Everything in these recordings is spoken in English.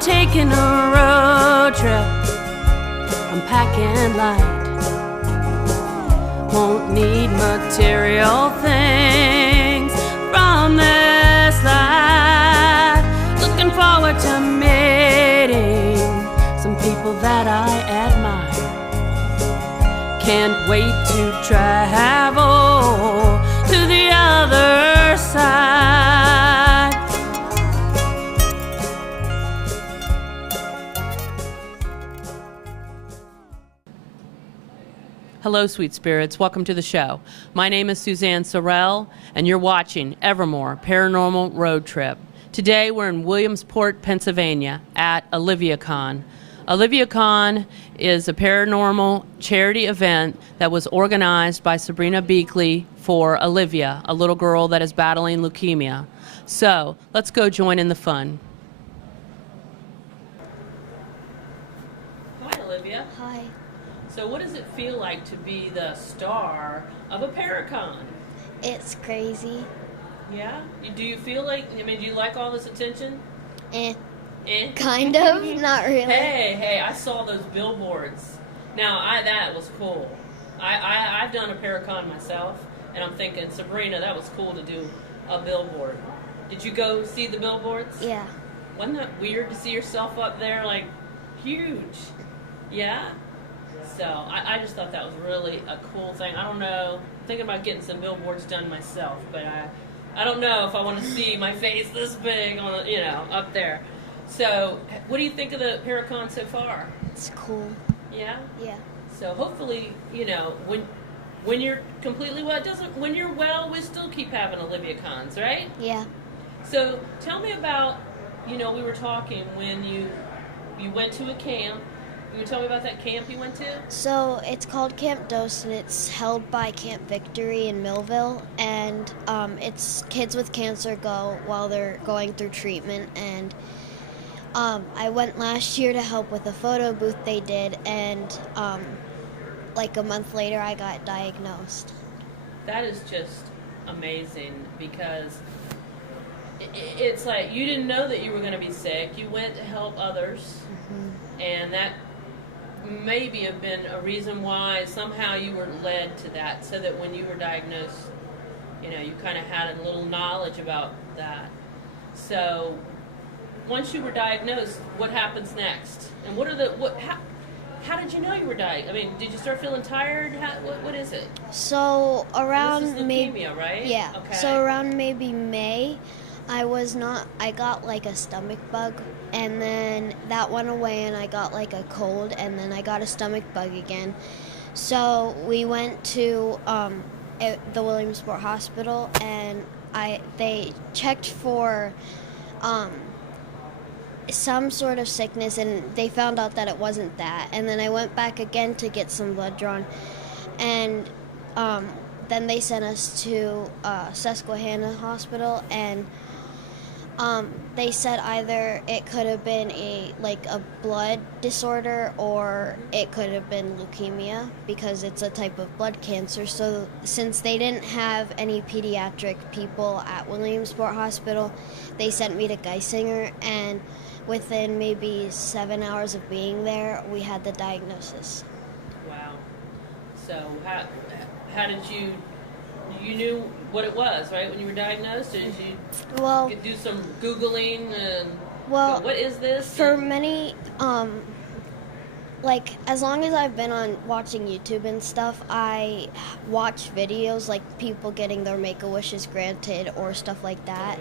taking a road trip. I'm packing light. Won't need material things from this life. Looking forward to meeting some people that I admire. Can't wait to travel to the other side. Hello, sweet spirits. Welcome to the show. My name is Suzanne Sorrell, and you're watching Evermore Paranormal Road Trip. Today, we're in Williamsport, Pennsylvania, at OliviaCon. OliviaCon is a paranormal charity event that was organized by Sabrina Beackley for Olivia, a little girl that is battling leukemia. So, let's go join in the fun. Hi, Olivia. Hi. So what does it feel like to be the star of a Paracon? It's crazy. Yeah? Do you feel like, do you like all this attention? Kind of, not really. Hey, I saw those billboards. Now, that was cool. I've done a Paracon myself, and I'm thinking, Sabrina, that was cool to do a billboard. Did you go see the billboards? Yeah. Wasn't that weird to see yourself up there, like, huge? Yeah? So I just thought that was really a cool thing. I don't know. I'm thinking about getting some billboards done myself, but I don't know if I want to see my face this big on up there. So what do you think of the Paracon so far? It's cool. Yeah. Yeah. So hopefully when you're completely well, when you're well, we still keep having OliviaCons, right? Yeah. So tell me about we were talking when you went to a camp. Can you tell me about that camp you went to? So it's called Camp Dose, and it's held by Camp Victory in Millville, and it's kids with cancer go while they're going through treatment. And I went last year to help with a photo booth they did, and like a month later I got diagnosed. That is just amazing, because it's like you didn't know that you were going to be sick. You went to help others, and that maybe have been a reason why somehow you were led to that, so that when you were diagnosed, you kind of had a little knowledge about that. So once you were diagnosed, what happens next? And how did you know you were diagnosed? Did you start feeling tired? What is it? So around this is leukemia, right? Yeah. Okay. So around maybe May, I got like a stomach bug, and then that went away, and I got like a cold, and then I got a stomach bug again. So we went to the Williamsport hospital, and they checked for some sort of sickness, and they found out that it wasn't that. And then I went back again to get some blood drawn, and then they sent us to Susquehanna Hospital, and they said either it could have been a blood disorder, or it could have been leukemia, because it's a type of blood cancer. So since they didn't have any pediatric people at Williamsport Hospital, they sent me to Geisinger, and within maybe 7 hours of being there, we had the diagnosis. Wow. So how did you knew what it was, right, when you were diagnosed? Did you do some Googling and go, what is this? For many, as long as I've been on watching YouTube and stuff, I watch videos like people getting their Make-A-Wishes granted or stuff like that.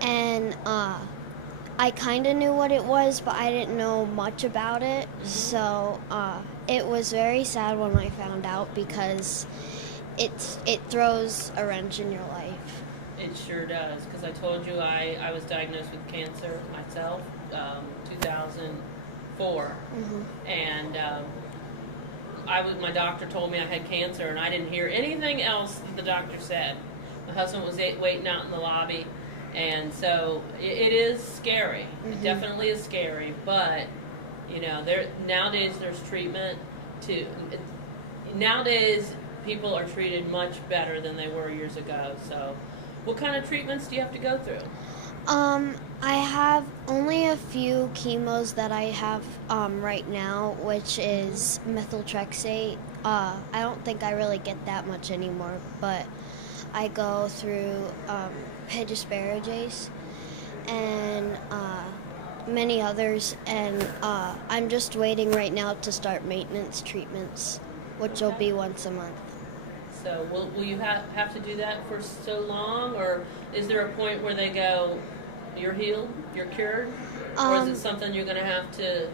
And I kind of knew what it was, but I didn't know much about it. So it was very sad when I found out, because it throws a wrench in your life. It sure does, because I told you I was diagnosed with cancer myself, 2004, and my doctor told me I had cancer, and I didn't hear anything else that the doctor said. My husband was waiting out in the lobby, and so it is scary. It definitely is scary, but nowadays there's treatment to. Nowadays, people are treated much better than they were years ago. So what kind of treatments do you have to go through? I have only a few chemos that I have right now, which is methotrexate. I don't think I really get that much anymore, but I go through pegisparagase and many others, and I'm just waiting right now to start maintenance treatments, which will be once a month. So will you have to do that for so long, or is there a point where they go, you're healed, you're cured, or is it something you're going to have to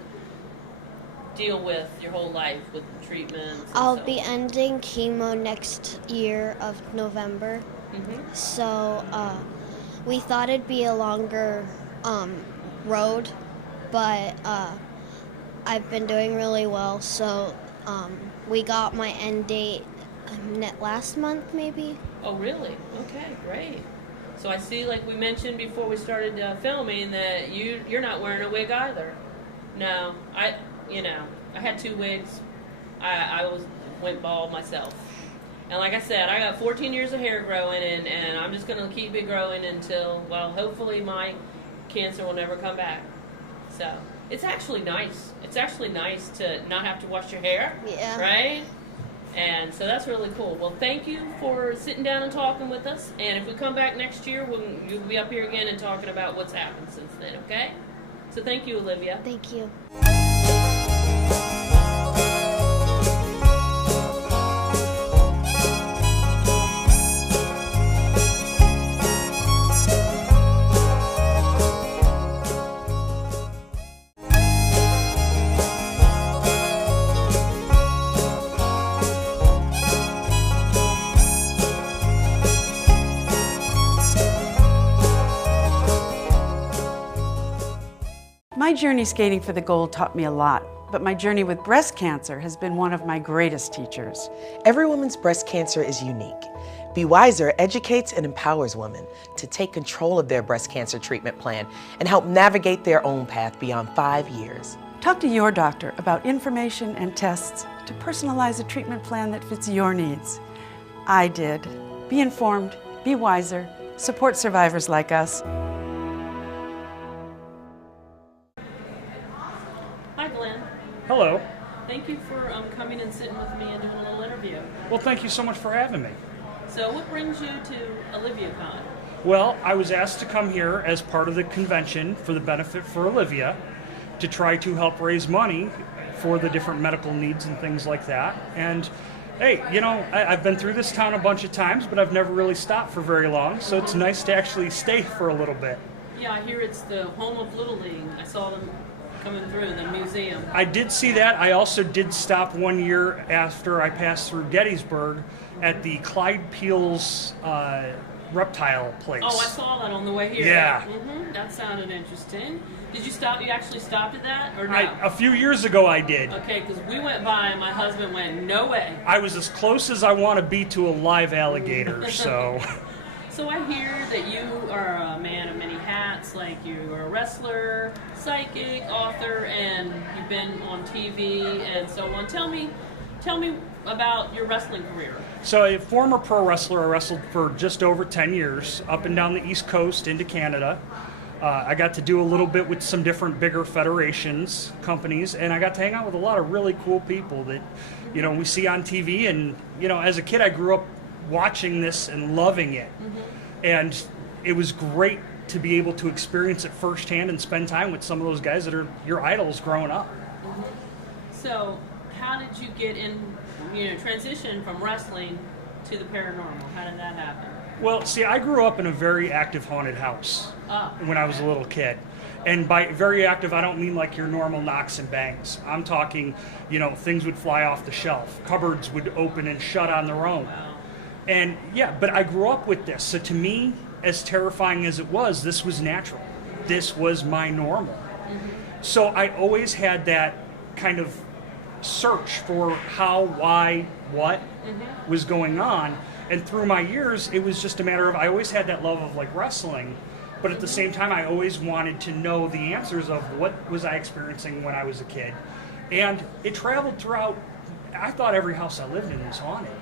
deal with your whole life with treatments? I'll be ending chemo next year of November, so we thought it'd be a longer road, but I've been doing really well, so we got my end date last month, maybe. Oh, really? Okay, great. So I see, like we mentioned before we started filming, that you're not wearing a wig either. No, I had 2 wigs. I went bald myself, and like I said, I got 14 years of hair growing, and I'm just gonna keep it growing until, well, hopefully my cancer will never come back. So it's actually nice. It's actually nice to not have to wash your hair. Yeah. Right? And so that's really cool. Well, thank you for sitting down and talking with us. And if we come back next year, you'll be up here again and talking about what's happened since then, okay? So thank you, Olivia. Thank you. My journey skating for the gold taught me a lot, but my journey with breast cancer has been one of my greatest teachers. Every woman's breast cancer is unique. Be Wiser educates and empowers women to take control of their breast cancer treatment plan and help navigate their own path beyond 5 years. Talk to your doctor about information and tests to personalize a treatment plan that fits your needs. I did. Be informed, be wiser, support survivors like us. Hi, Glenn. Hello. Thank you for coming and sitting with me and doing a little interview. Well, thank you so much for having me. So what brings you to OliviaCon? Well, I was asked to come here as part of the convention for the benefit for Olivia to try to help raise money for the different medical needs and things like that. And hey, you know, I've been through this town a bunch of times, but I've never really stopped for very long, so it's nice to actually stay for a little bit. Yeah, I hear it's the home of Little League. I saw them coming through the museum. I did see that. I also did stop one year after I passed through Gettysburg at the Clyde Peel's reptile place. Oh, I saw that on the way here. Yeah. That sounded interesting. Did you stop? You actually stopped at that, or no? A few years ago I did. Okay, because we went by and my husband went, no way. I was as close as I want to be to a live alligator, so... So I hear that you are a man of many hats, like you are a wrestler, psychic, author, and you've been on TV and so on. Tell me about your wrestling career. So a former pro wrestler, I wrestled for just over 10 years, up and down the East Coast into Canada. I got to do a little bit with some different bigger federations, companies, and I got to hang out with a lot of really cool people that, you know, we see on TV. And, you know, as a kid, I grew up watching this and loving it. And it was great to be able to experience it firsthand and spend time with some of those guys that are your idols growing up. So how did you get in, transition from wrestling to the paranormal? How did that happen? Well, see, I grew up in a very active haunted house when I was a little kid. And by very active, I don't mean like your normal knocks and bangs. I'm talking, things would fly off the shelf. Cupboards would open and shut on their own. Wow. And yeah, but I grew up with this. So to me, as terrifying as it was, this was natural. This was my normal. So I always had that kind of search for how, why, what was going on. And through my years, it was just a matter of, I always had that love of like wrestling, but at the same time, I always wanted to know the answers of what was I experiencing when I was a kid. And it traveled throughout, I thought every house I lived in was haunted.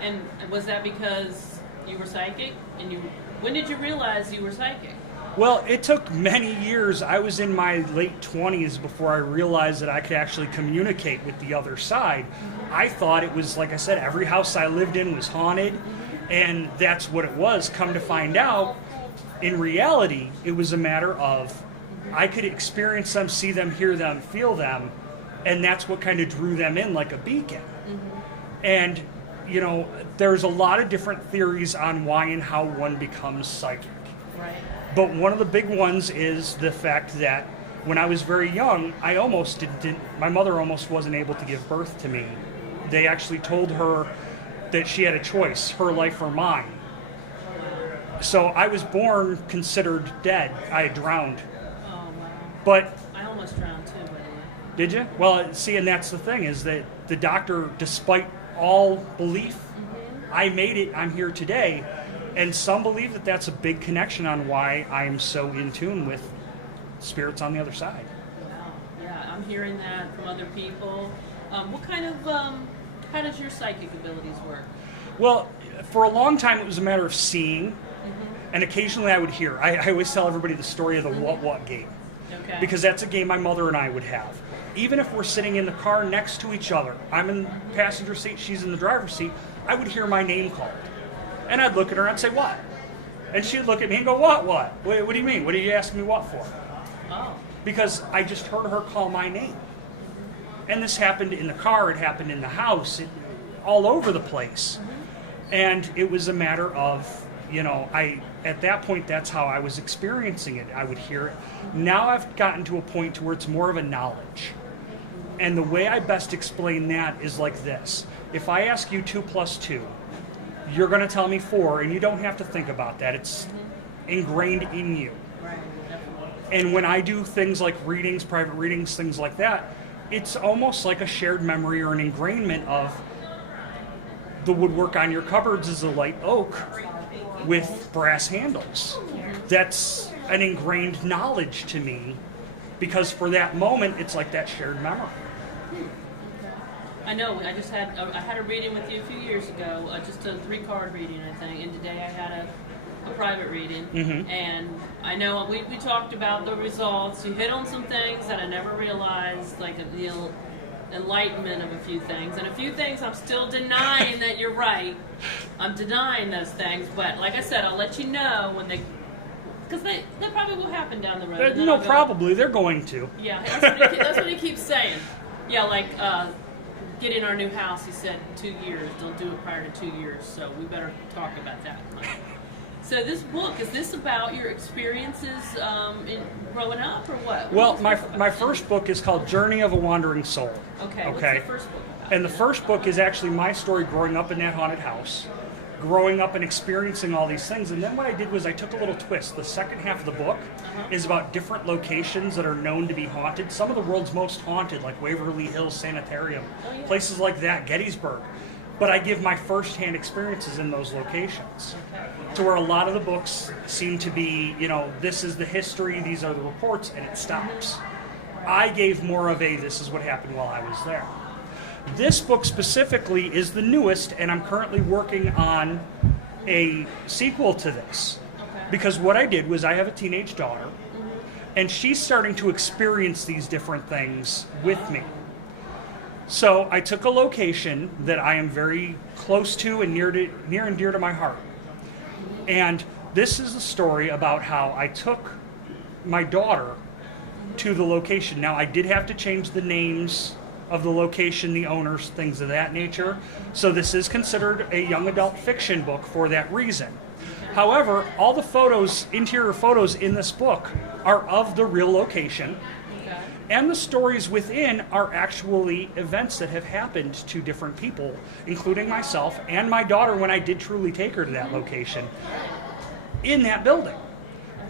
And was that because you were psychic and you When did you realize you were psychic? Well, it took many years. I was in my late 20s before I realized that I could actually communicate with the other side. I thought it was, like I said, every house I lived in was haunted, and that's what it was. Come to find out, in reality, it was a matter of I could experience them, see them, hear them, feel them, and that's what kind of drew them in like a beacon. And, you know, there's a lot of different theories on why and how one becomes psychic. Right. But one of the big ones is the fact that when I was very young, I almost didn't, my mother almost wasn't able to give birth to me. They actually told her that she had a choice, her life or mine. So I was born considered dead. I had drowned. Oh, wow. But I almost drowned too, by the way. did you? Well, see, and that's the thing, is that the doctor, despite all belief, I made it, I'm here today. And some believe that that's a big connection on why I'm so in tune with spirits on the other side. Wow. Yeah, I'm hearing that from other people. What kind of, how does your psychic abilities work? Well, for a long time it was a matter of seeing, and occasionally I would hear. I always tell everybody the story of the what game. Okay. Because that's a game my mother and I would have. Even if we're sitting in the car next to each other, I'm in the passenger seat, she's in the driver's seat, I would hear my name called. And I'd look at her and I'd say, what? And she'd look at me and go, what? What do you mean? What are you asking me what for? Oh. Because I just heard her call my name. And this happened in the car, it happened in the house, all over the place. And it was a matter of, you know, at that point, that's how I was experiencing it. I would hear it. Now I've gotten to a point to where it's more of a knowledge. And the way I best explain that is like this. If I ask you 2 + 2, you're going to tell me 4, and you don't have to think about that. It's ingrained in you. Right, definitely. And when I do things like readings, private readings, things like that, it's almost like a shared memory or an ingrainment of the woodwork on your cupboards is a light oak with brass handles. That's an ingrained knowledge to me, because for that moment, it's like that shared memory. I know. I just had I had a reading with you a few years ago, just a 3-card reading, I think, and today I had a private reading. And I know we talked about the results. You hit on some things that I never realized, like the enlightenment of a few things, and a few things I'm still denying that you're right. I'm denying those things, but like I said, I'll let you know when because they probably will happen down the road. And then No, I'll go, probably they're going to. Yeah, that's what he keeps saying. Yeah, like getting our new house, he said 2 years. Don't do it prior to 2 years, so we better talk about that. So this book, is this about your experiences in growing up, or what? Well, my first book is called Journey of a Wandering Soul. Okay, what's the first book about? And the first book is actually my story growing up in that haunted house, growing up and experiencing all these things. And then what I did was I took a little twist. The second half of the book is about different locations that are known to be haunted. Some of the world's most haunted, like Waverly Hills Sanitarium, places like that, Gettysburg. But I give my first-hand experiences in those locations. To where a lot of the books seem to be, you know, this is the history, these are the reports, and it stops. I gave more of a, this is what happened while I was there. This book specifically is the newest, and I'm currently working on a sequel to this. Because what I did was I have a teenage daughter, and she's starting to experience these different things with me. So I took a location that I am very close to and near and dear to my heart. And this is a story about how I took my daughter to the location. Now, I did have to change the names of the location, the owners, things of that nature. So this is considered a young adult fiction book for that reason. However, all the photos, interior photos in this book are of the real location. And the stories within are actually events that have happened to different people, including myself and my daughter when I did truly take her to that location in that building.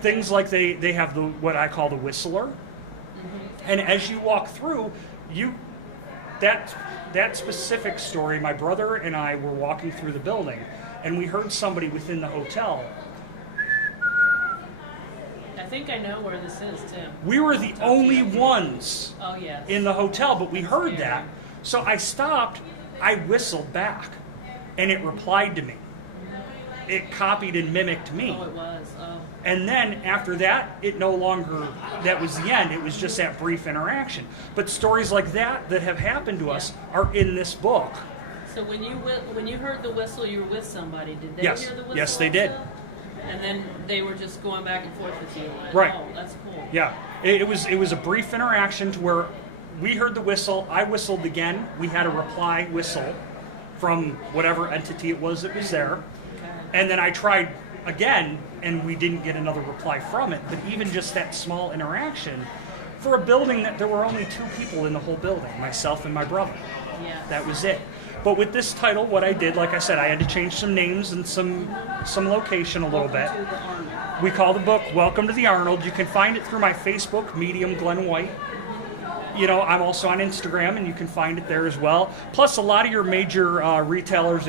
Things like they have what I call the whistler. And as you walk through, that specific story, my brother and I were walking through the building, and we heard somebody within the hotel. I think I know where this is, Tim. We were the only ones in the hotel, but we heard that. So I stopped, I whistled back, and it replied to me. it copied and mimicked me. Oh, it was. Oh. And then after that, it no longer, that was the end. It was just that brief interaction. But stories like that have happened to us are in this book. So when you heard the whistle, you were with somebody. Did they Yes. hear the whistle? Yes, they did. And then they were just going back and forth with you. Like, Right. Oh, that's cool. Yeah. It was a brief interaction to where we heard the whistle, I whistled again, we had a reply whistle from whatever entity it was that was there. Okay. And then I tried again, and we didn't get another reply from it. But even just that small interaction, for a building that there were only 2 people in the whole building, myself and my brother. Yeah. That was it. But with this title, what I did, like I said, I had to change some names and some location a little bit. Welcome to the Arnold. We call the book Welcome to the Arnold. You can find it through my Facebook, Medium Glenn White. You know, I'm also on Instagram, and you can find it there as well. Plus, a lot of your major retailers,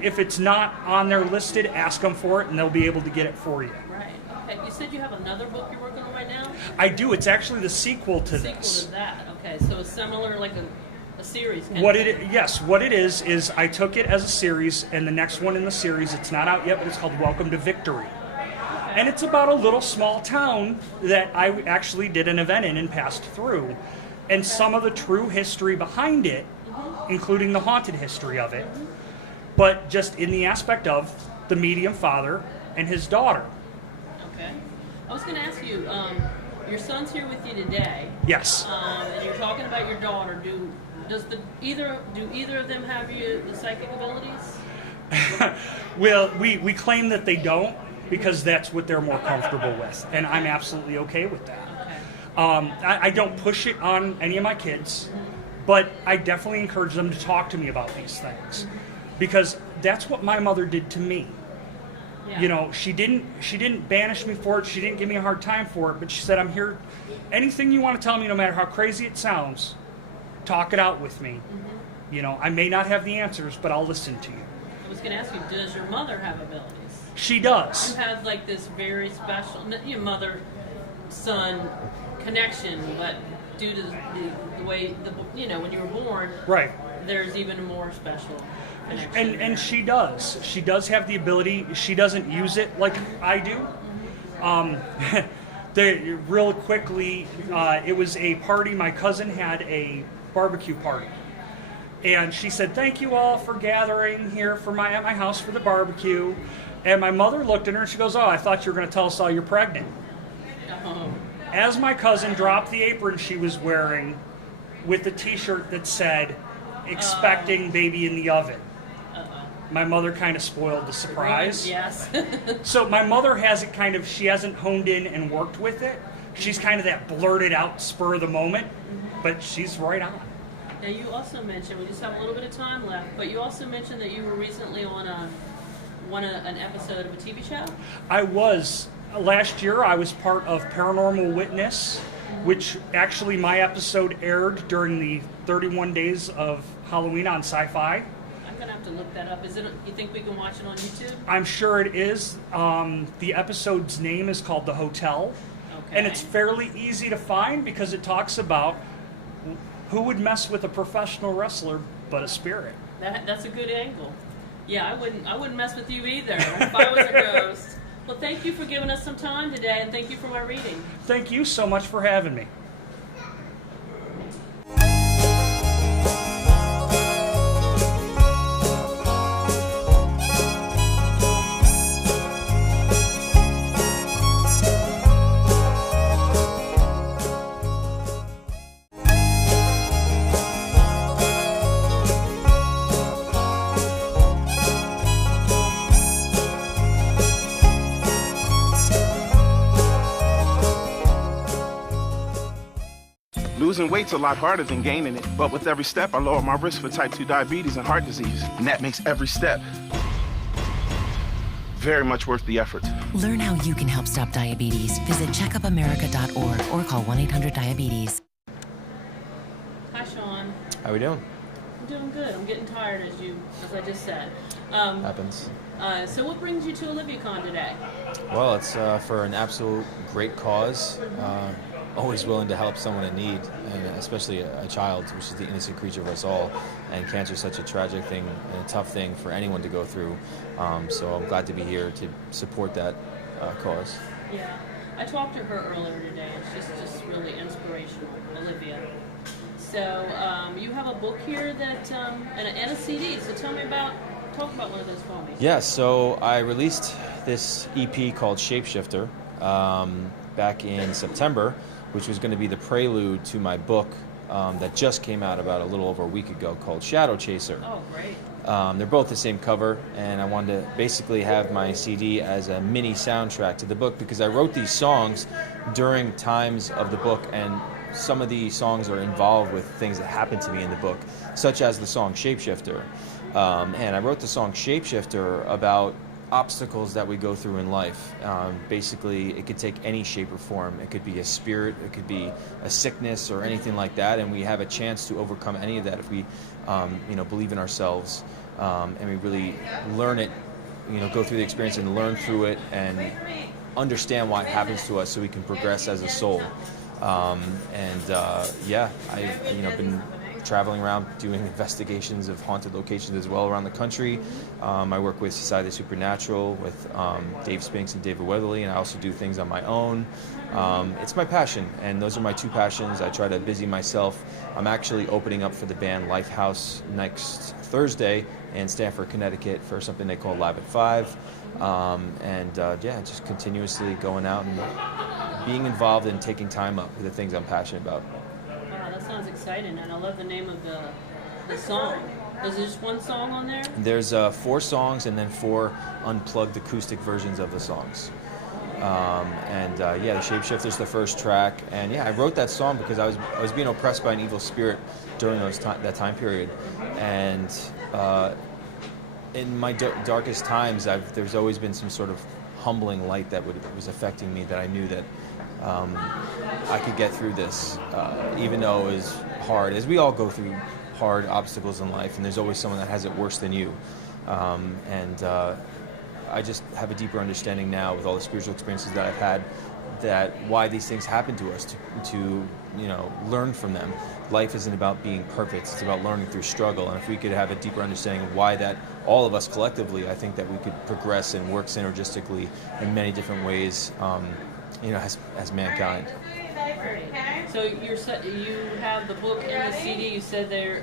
if it's not on there listed, ask them for it, and they'll be able to get it for you. Right. Okay. You said you have another book you're working on right now? I do. It's actually the sequel to Sequel this. to that. Okay. So it's similar, like a series. What it is I took it as a series, and the next one in the series, it's not out yet, but it's called Welcome to Victory. And it's about a little small town that I actually did an event in and passed through. And some of the true history behind it, including the haunted history of it, but just in the aspect of the medium father and his daughter. Okay. I was going to ask you, your son's here with you today. Yes. And you're talking about your daughter. Do either of them have the psychic abilities? Well, we claim that they don't because that's what they're more comfortable with. And I'm absolutely okay with that. Okay. I don't push it on any of my kids, but I definitely encourage them to talk to me about these things because that's what my mother did to me. Yeah. You know, she didn't banish me for it. She didn't give me a hard time for it, but she said, I'm here. Anything you want to tell me, no matter how crazy it sounds, talk it out with me. You know, I may not have the answers, but I'll listen to you. I was going to ask you, does your mother have abilities? She does. You have like this very special mother-son connection, but due to the way when you were born, Right. there's even a more special connection. And she does. She does have the ability. She doesn't use it like I do. Real quickly, it was a party. My cousin had a barbecue party. And she said, thank you all for gathering here at my house for the barbecue. And my mother looked at her and she goes, oh, I thought you were going to tell us all you're pregnant. Oh. As my cousin dropped the apron she was wearing with the t-shirt that said, expecting baby in the oven. My mother kind of spoiled the surprise. Yes. So my mother hasn't she hasn't honed in and worked with it. She's kind of that blurted out spur of the moment, but she's right on. Now you also mentioned, we just have a little bit of time left, but you also mentioned that you were recently on an episode of a TV show? I was. Last year I was part of Paranormal Witness, which actually my episode aired during the 31 days of Halloween on Sci-Fi. I'm going to have to look that up. You think we can watch it on YouTube? I'm sure it is. The episode's name is called The Hotel. Okay. And it's fairly easy to find because it talks about who would mess with a professional wrestler but a spirit. That's a good angle. Yeah, I wouldn't mess with you either if I was a ghost. Well, thank you for giving us some time today, and thank you for my reading. Thank you so much for having me. Losing weight's a lot harder than gaining it, but with every step, I lower my risk for type 2 diabetes and heart disease, and that makes every step very much worth the effort. Learn how you can help stop diabetes. Visit checkupamerica.org or call 1-800-DIABETES. Hi, Sean. How we doing? I'm doing good. I'm getting tired, as I just said. Happens. So what brings you to OliviaCon today? Well, it's for an absolute great cause. Always willing to help someone in need, and especially a child, which is the innocent creature of us all. And cancer is such a tragic thing and a tough thing for anyone to go through. So I'm glad to be here to support that cause. Yeah, I talked to her earlier today, and she's just really inspirational, Olivia. So you have a book here that and a CD. So talk about one of those for me. Yeah, so I released this EP called Shapeshifter back in September, which was going to be the prelude to my book that just came out about a little over a week ago called Shadow Chaser. Oh, great. They're both the same cover, and I wanted to basically have my CD as a mini soundtrack to the book because I wrote these songs during times of the book, and some of the songs are involved with things that happened to me in the book, such as the song Shapeshifter. And I wrote the song Shapeshifter about obstacles that we go through in life. Basically, it could take any shape or form. It could be a spirit, it could be a sickness or anything like that, and we have a chance to overcome any of that if we believe in ourselves and we really learn it, go through the experience and learn through it and understand why it happens to us so we can progress as a soul. I've been traveling around doing investigations of haunted locations as well around the country. I work with Society of the Supernatural with Dave Spinks and David Weatherly, and I also do things on my own. It's my passion, and those are my two passions. I try to busy myself. I'm actually opening up for the band Lifehouse next Thursday in Stamford, Connecticut for something they call Live at 5. Just continuously going out and being involved and taking time up with the things I'm passionate about. Wow, that sounds exciting, and I love the name of the song. Is there just one song on there? There's 4 songs and then 4 unplugged acoustic versions of the songs. The Shapeshifter's the first track, and I wrote that song because I was being oppressed by an evil spirit during that time period, and in my darkest times, there's always been some sort of humbling light that was affecting me, that I knew that I could get through this, even though it was hard, as we all go through hard obstacles in life, and there's always someone that has it worse than you. I just have a deeper understanding now with all the spiritual experiences that I've had, that why these things happen to us, to learn from them. Life isn't about being perfect, it's about learning through struggle, and if we could have a deeper understanding of why that, all of us collectively, I think that we could progress and work synergistically in many different ways, as mankind. So you have the book and the CD. You said you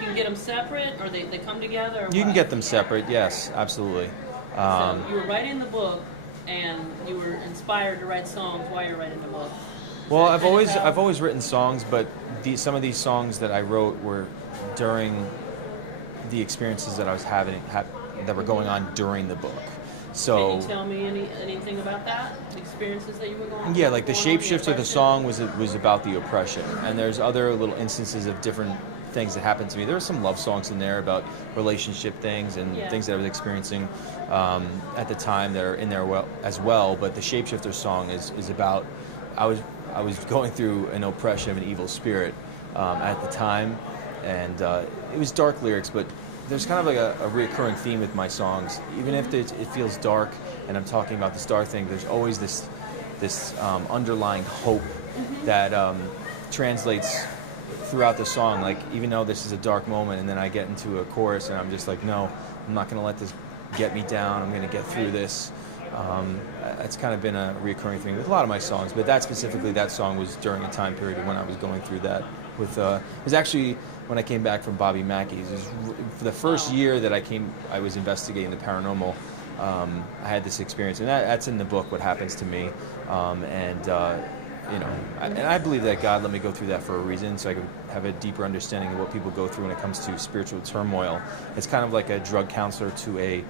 can get them separate, or they come together? Or you can get them separate, yes, absolutely. So you were writing the book, and you were inspired to write songs while you're writing the book. Well, I've always written songs, but some of these songs that I wrote were during the experiences that I was having that were going on during the book. So, can you tell me anything about that? The experiences that you were going through? Yeah, like the Shapeshifter, the song was about the oppression, and there's other little instances of different things that happened to me. There were some love songs in there about relationship things and things that I was experiencing at the time that are in there as well. But the Shapeshifter song is about I was going through an oppression of an evil spirit at the time, and it was dark lyrics, but there's kind of like a recurring theme with my songs. Even if it feels dark and I'm talking about this dark thing, there's always this underlying hope that translates throughout the song. Like, even though this is a dark moment, and then I get into a chorus and I'm just like, no, I'm not going to let this get me down. I'm going to get through this. It's kind of been a recurring thing with a lot of my songs, but that song was during a time period when I was going through that. It was actually when I came back from Bobby Mackey's. It was for the first year that I was investigating the paranormal. I had this experience, and that's in the book, what happens to me. And I believe that God let me go through that for a reason, so I could have a deeper understanding of what people go through when it comes to spiritual turmoil. It's kind of like a drug counselor to a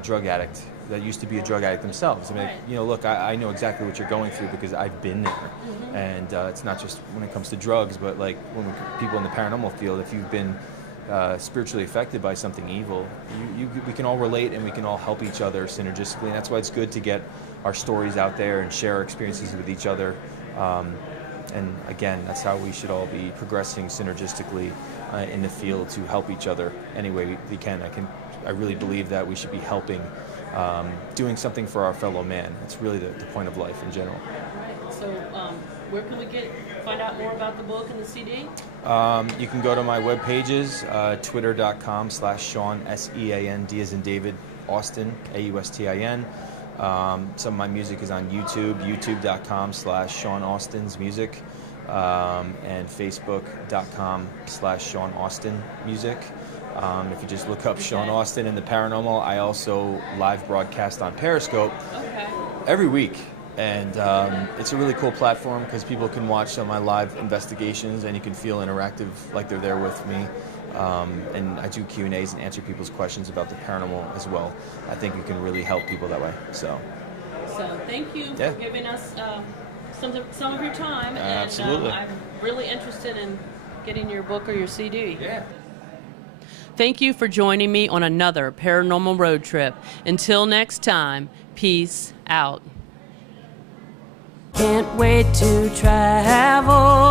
drug addict that used to be a drug addict themselves. I mean, look, I know exactly what you're going through because I've been there. Mm-hmm. And it's not just when it comes to drugs, but like when people in the paranormal field, if you've been spiritually affected by something evil, we can all relate, and we can all help each other synergistically. And that's why it's good to get our stories out there and share our experiences with each other. And again, that's how we should all be progressing synergistically in the field to help each other any way we can. I really believe that we should be helping, doing something for our fellow man. It's really the point of life in general. Right. So where can we find out more about the book and the CD? You can go to my web pages, twitter.com/Sean, SEAN, D as in David, Austin, AUSTIN. Some of my music is on YouTube, youtube.com/Sean Austin's music, and facebook.com/Sean Austin music. If you just look up Sean Austin and the Paranormal, I also live broadcast on Periscope every week. And it's a really cool platform because people can watch some of my live investigations and you can feel interactive like they're there with me. And I do Q&As and answer people's questions about the paranormal as well. I think you can really help people that way. So thank you for giving us some of your time. Absolutely. And I'm really interested in getting your book or your CD. Yeah. Thank you for joining me on another paranormal road trip. Until next time, peace out. Can't wait to travel.